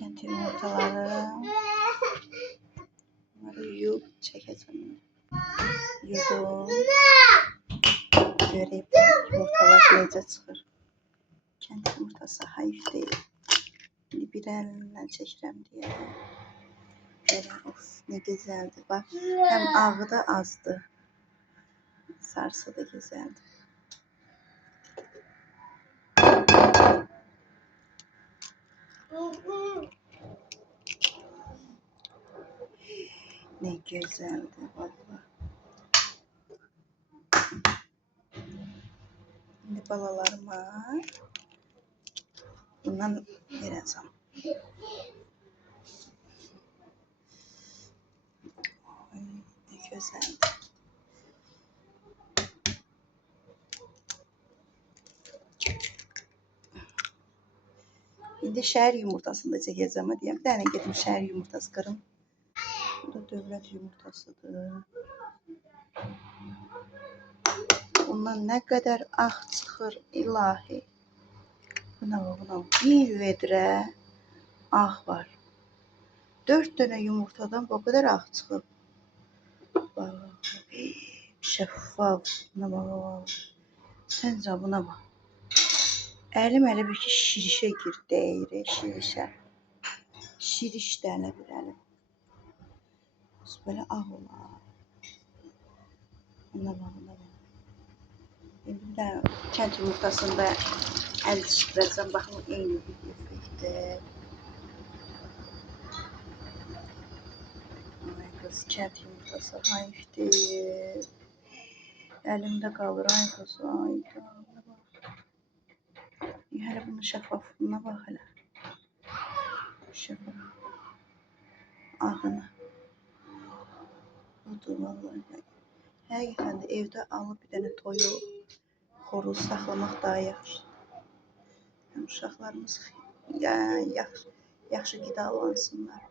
Kent yumurtaları. Bunları yuyup çekeceğim. Yudum. Göreyim yumurtalar necə çıxır. Kent yumurtası hayf değil. Şimdi bir elimle çəkirəm diye. Böyle of ne güzeldi. Bak hem ağı da azdı. Sarısı da güzeldi. Ne güzeldi vallahi. Şimdi balalarıma bundan vereceğim. Ay, ne güzeldi. İndi şəhər yumurtasını da çəkəcəm. Deyəm, bir dənə gedim şəhər yumurtası qırım. Bu da dövlət yumurtasıdır. Bundan nə qədər ağ çıxır ilahi. Buna bir vedrə ağ var. 4 dənə yumurtadan bu qədər ağ çıxıb. Bak, şəffaf. Buna bak. Səncə buna bax. Əlim elə bir ki şirişə gir deyir, şirişə. Şiriş dənə bir əlim. Böyle ağ olar. Buna bax. Bir də kent yumurtasında əl çıxıracam. Baxın, eyni bir effektdir. Ay qız, kent yumurtası hayfdir. Əlimdə qalır, ay qız, ay da. Hələ bunun şəffaflığına bax hələ. Şəffaf. Ağını. Budur vallahi. Həqiqətən də evdə alıb bir dənə toyuq, xoruz saxlamaq daha yaxşı. Həm uşaqlarımız yaxşı qidalansınlar.